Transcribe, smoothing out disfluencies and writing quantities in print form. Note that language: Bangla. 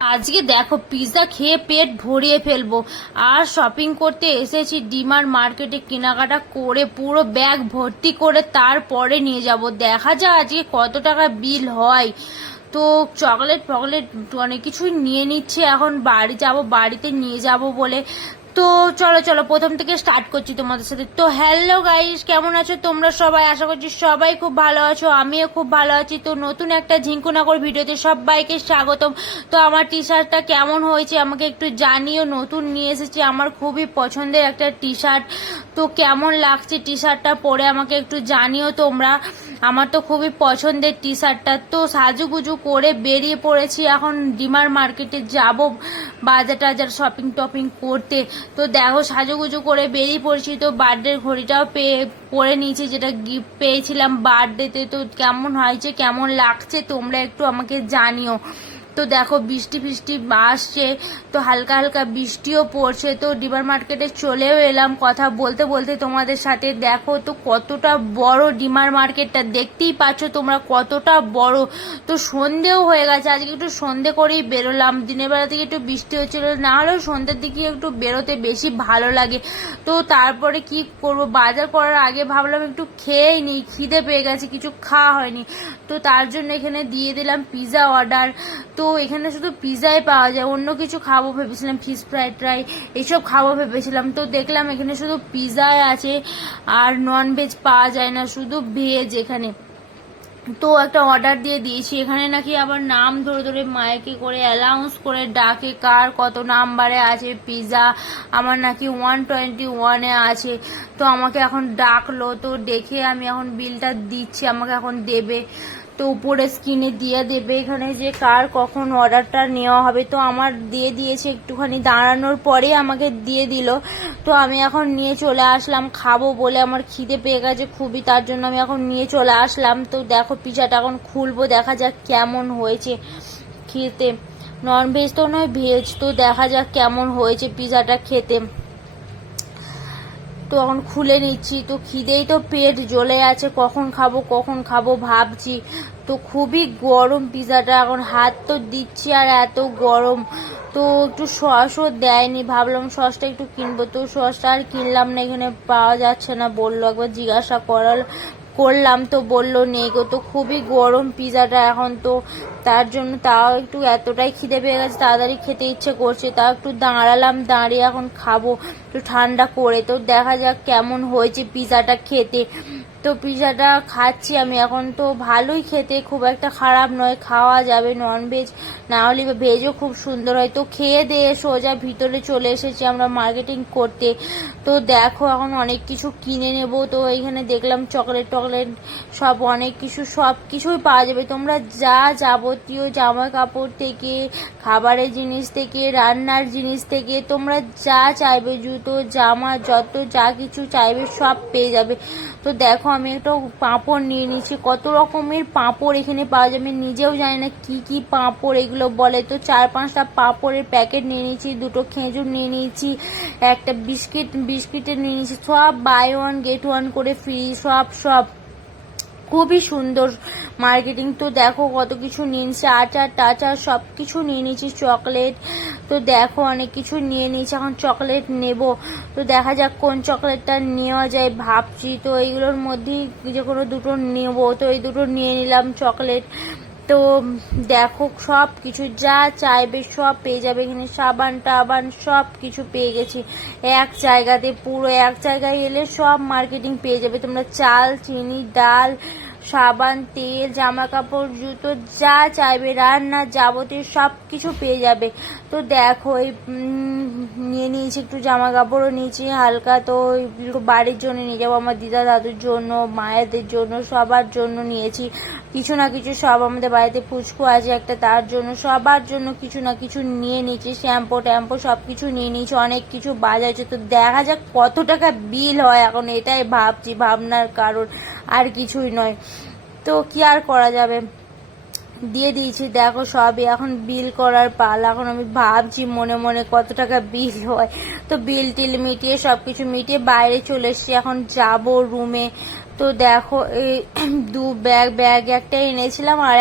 আজকে দেখো পিৎজা খেয়ে পেট ভরিয়ে ফেলবো। আর শপিং করতে এসেছি ডিমার্ট মার্কেটে, কেনাকাটা করে পুরো ব্যাগ ভর্তি করে তারপরে নিয়ে যাব। দেখা যাক আজকে কত টাকা বিল হয়। তো চকলেট ফকলেট অনেক কিছুই নিয়ে নিচ্ছে, এখন বাড়ি যাব, বাড়িতে নিয়ে যাব বলে। তো চলো চলো প্রথম থেকে স্টার্ট করছি তোমাদের সাথে। তো হ্যালো গাইস, কেমন আছো তোমরা সবাই? আশা করছি সবাই খুব ভালো আছো, আমিও খুব ভালো আছি। তো নতুন একটা ঝিঙ্কুনগর ভিডিওতে সবাইকে স্বাগতম। তো আমার টি শার্টটা কেমন হয়েছে আমাকে একটু জানিও, নতুন নিয়ে এসেছি, আমার খুবই পছন্দের একটা টি শার্ট। তো কেমন লাগছে টি শার্টটা পরে আমাকে একটু জানিও তোমরা। আমার তো খুবই পছন্দের টি শার্টটা। তো সাজুগুজু করে বেরিয়ে পড়েছি, এখন ডিমার্ট মার্কেটে যাব বাজার টাজার শপিং টপিং করতে। তো দেখো সাজুগুজু করে বেরিয়ে পড়েছি। তো বার্থডের ঘড়িটাও পরে নিয়েছি, যেটা গিফট পেয়েছিলাম বার্থডেতে। তো কেমন হয়েছে, কেমন লাগছে তোমরা একটু আমাকে জানিও। তো দেখো বৃষ্টি ফিষ্টি আসছে, তো হালকা হালকা বৃষ্টিও পড়ছে। তো ডিমার্ট মার্কেটে চলেও এলাম কথা বলতে বলতে তোমাদের সাথে। দেখো তো কতটা বড় ডিমার্ট মার্কেটটা, দেখতেই পাচ্ছ তোমরা কতটা বড়। তো সন্ধেও হয়ে গেছে, আজকে একটু সন্ধে করেই বেরোলাম। দিনের বেলা থেকে একটু বৃষ্টি হচ্ছিল, না হলেও সন্ধ্যের দিকে একটু বেরোতে বেশি ভালো লাগে। তো তারপরে কি করব, বাজার করার আগে ভাবলাম একটু খেয়েই নিই, খিদে পেয়ে গেছে, কিছু খাওয়া হয়নি। তো তার জন্য এখানে দিয়ে দিলাম পিৎজা অর্ডার। তো এখানে শুধু পিৎজাই পাওয়া যায়, অন্য কিছু খাবো ভেবেছিলাম, ফিশ ফ্রাইড রাই এইসব খাবো ভেবেছিলাম। তো দেখলাম এখানে শুধু পিৎজাই আছে, আর নন ভেজ পাওয়া যায় না, শুধু ভেজ এখানে। তো একটা অর্ডার দিয়ে দিয়েছি। এখানে নাকি আবার নাম ধরে ধরে মাইকে করে অ্যানাউন্স করে ডাকে কার কত নাম্বারে আছে পিৎজা। আমার নাকি 121-এ আছে। তো আমাকে এখন ডাকলো, তো দেখে আমি এখন বিলটা দিচ্ছি, আমাকে এখন দেবে। তো উপরে স্ক্রিনে দিয়ে দেবে এখানে যে কার কখন অর্ডারটা নেওয়া হবে। তো আমার দিয়ে দিয়েছে, একটুখানি দাঁড়ানোর পরে আমাকে দিয়ে দিল। তো আমি এখন নিয়ে চলে আসলাম, খাবো বলে আমার খিদে পেয়ে গেছে খুবই, তার জন্য আমি এখন নিয়ে চলে আসলাম। তো দেখো পিৎজাটা এখন খুলবো, দেখা যাক কেমন হয়েছে খেতে। নন ভেজ তো নয়, ভেজ। তো দেখা যাক কেমন হয়েছে পিৎজাটা খেতে। তো এখন খুলে নিচ্ছি। তো খিদেই তো পেট জ্বলে আছে, কখন খাবো কখন খাবো ভাবছি। তো খুবই গরম পিৎজাটা, এখন হাত তো দিচ্ছি আর এত গরম। তো একটু সসও দেয়নি, ভাবলাম সসটা একটু কিনবো। তো সসটা আর কিনলাম না, এখানে পাওয়া যাচ্ছে না বললো, একবার জিজ্ঞাসা করলাম তো বললো নেই গো। তো খুবই গরম পিৎজাটা এখন, তো তার জন্য তাও একটু এতটাই খিদে পেয়ে গেছে, তাড়াতাড়ি খেতে ইচ্ছে করছে, তাও একটু দাঁড়ালাম, দাঁড়িয়ে এখন খাবো একটু ঠান্ডা করে। তো দেখা যাক কেমন হয়েছে পিৎজাটা খেতে। তো পিৎজাটা খাচ্ছি আমি এখন। তো ভালোই খেতে, খুব একটা খারাপ নয়, খাওয়া যাবে। নন ভেজ না হলে ভেজও খুব সুন্দর হয়। তো খেয়ে দিয়ে সোজা ভিতরে চলে এসেছি আমরা মার্কেটিং করতে। তো দেখো এখন অনেক কিছু কিনে নেব। তো এইখানে দেখলাম চকলেট টকলেট সব অনেক কিছু, সব কিছুই পাওয়া যাবে। তোমরা যা যাবতীয় জামা কাপড় থেকে, খাবারের জিনিস থেকে, রান্নার জিনিস থেকে, তোমরা যা চাইবে, জুতো জামা যত যা কিছু চাইবে সব পেয়ে যাবে। তো দেখো আমি একটা পাঁপড় নিয়ে নিয়েছি, কত রকমের পাঁপড় এখানে পাওয়া যাবে, নিজেও জানি না কি কি পাঁপড় এগুলো বলে। তো 4-5টা পাঁপড়ের প্যাকেট নিয়ে নিয়েছি, দুটো খেজুর নিয়ে নিয়েছি, একটা বিস্কিটের নিয়ে নিয়েছি, সব বাই ওয়ান গেট ওয়ান করে ফ্রি, সব সব খুবই সুন্দর মার্কেটিং। তো দেখো কত কিছু নিয়ে নিচ্ছে, আচার টাচার সব কিছু নিয়ে নিয়েছি, চকলেট। তো দেখো অনেক কিছু নিয়ে নিয়েছি, এখন চকলেট নেব। তো দেখা যাক কোন চকলেটটা নেওয়া যায় ভাবছি। তো এইগুলোর মধ্যেই যে কোনো দুটো নেব। তো এই দুটো নিয়ে নিলাম চকলেট। তো দেখো সব কিছু যা চাইবে সব পেয়ে যাবে এখানে, সাবান টাবান সব কিছু পেয়ে গেছি এক জায়গাতে, পুরো এক জায়গায় এলে সব মার্কেটিং পেয়ে যাবে তোমরা। চাল চিনি ডাল সাবান তেল জামা কাপড় জুতো যা চাইবে, রান্না যাবতীয় সব কিছু পেয়ে যাবে। তো দেখো এই নিয়ে নিয়েছি, একটু জামা কাপড়ও নিয়েছি হালকা। তো বাড়ির জন্য নিয়ে যাবো, আমার দিদা দাদুর জন্য, মায়েদের জন্য, সবার জন্য নিয়েছি কিছু না কিছু। সব আমাদের বাড়িতে পুচকু আছে একটা, তার জন্য সবার জন্য কিছু না কিছু নিয়ে নিয়েছি, শ্যাম্পু ট্যাম্পু সব কিছু নিয়ে নিয়েছি, অনেক কিছু বাজার হচ্ছে। তো দেখা যাক কত টাকা বিল হয় এখন, এটাই ভাবছি, ভাবনার কারণ আর কিছুই নয়। তো কি আর করা যাবে, দিয়ে দিয়েছি দেখো সবই, এখন বিল করার পালা। এখন আমি ভাবছি মনে মনে কত টাকা বিল হয়। তো বিল টিল মিটিয়ে সবকিছু মিটিয়ে বাইরে চলে এসছি, এখন যাব রুমে। তো দেখো এই ব্যাগ একটা এনেছিলাম আর